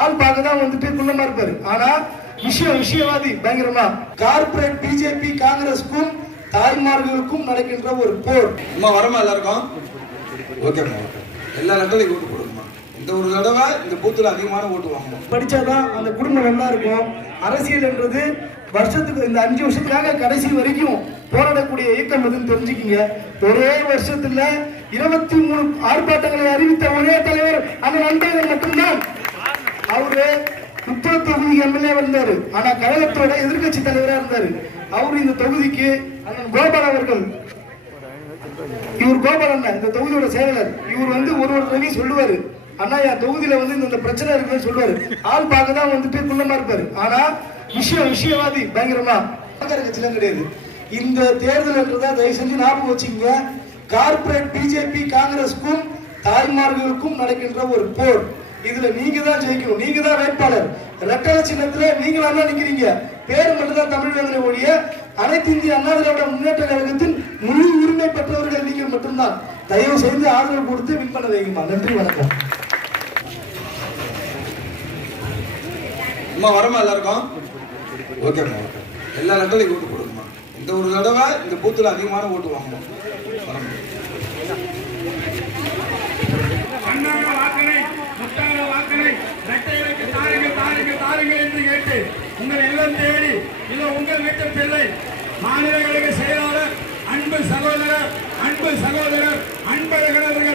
ஆள் பார்க்க தான் வந்துட்டு குள்ளமா இருப்பாரு. ஆனா விஷயம் விஷயவாதி பயங்கரமா. கார்ப்பரேட் பிஜேபி காங்கிரஸ்க்கும் தாய்மார்களுக்கும் நடக்கின்ற ஒரு போர். அம்மா வரமா எல்லாருக்கும்? ஓகேம்மா ஓகே. எல்லா இடத்துலையும் ஓட்டு போடுங்கம்மா. இந்த ஒரு தடவை இந்த பூத்துல அதிகமான ஓட்டு வாங்கணும். படிச்சாதான் அந்த குடும்பம் நல்லா இருக்கும். அரசியல் என்றது வருஷத்துக்கு இந்த அஞ்சு வருஷத்துக்காக கடைசி வரைக்கும் போராடக்கூடிய இயக்கம் எதுன்னு தெரிஞ்சுக்கிங்க. ஒரே வருஷத்துல இருபத்தி மூணு ஆர்ப்பாட்டங்களை அறிவித்த ஒரே தலைவர் அந்த நண்பர்கள் மட்டும்தான். அவரு முப்பது தொகுதி எம்எல்ஏ இருந்தாரு ஆனா கழகத்தோட எதிர்க்கட்சி தலைவரா இருந்தாரு. அவரு இந்த தொகுதிக்கு அண்ணன் கோபால் அவர்கள். இவர் கோபாலண்ணா இந்த தொகுதியோட செயலர் இவர் வந்து ஒரு ஒரு ரவி சொல்லுவாரு. அண்ணா என் தொகுதியில வந்து இந்த- பிரச்சனை இருக்குன்னு சொல்லுவாரு. ஆள் பார்க்க தான் வந்துட்டு குள்ளமா இருப்பாரு. ஆனா விஷயம் விஷயவாதி பயங்கரமா. கட்சியில கிடையாது. இந்த தேர்தல் என்றதா தயவு செஞ்சு ஞாபகம் வச்சுங்க கார்ப்பரேட் பிஜேபி காங்கிரஸுக்கும் தாய்மார்களுக்கும் நடக்கின்ற ஒரு போர். இதுல நீங்க தான் ஜெயிக்கணும் நீங்க தான் வேட்பாளர். ரெட்டல சின்னத்துல நீங்களா தான் நிக்கிறீங்க. பேர் மட்டும் தான் தமிழ் வேந்தனை ஒழிய அனைத்து இந்திய அண்ணா திராவிட முன்னேற்ற கழகத்தின் முழு உரிமை பெற்றவர்கள் நீங்கள் மட்டும்தான். தயவு செய்து ஆதரவு கொடுத்து வின் பண்ண வைக்குமா நன்றி வணக்கம். அம்மா வரமா எல்லாருக்கும்? ஓகேம்மா ஓகே. எல்லா இடத்துலையும் ஓட்டு போடுங்கம்மா. இந்த ஒரு தடவை இந்த பூத்துல அதிகமான ஓட்டு வாங்கணும். வரமா? இல்லம் தேடி இது உங்கள் வீட்டு பிள்ளை. மாநில செயலாளர் அன்பு சகோதரர் அன்பு சகோதரர் அன்பழகன்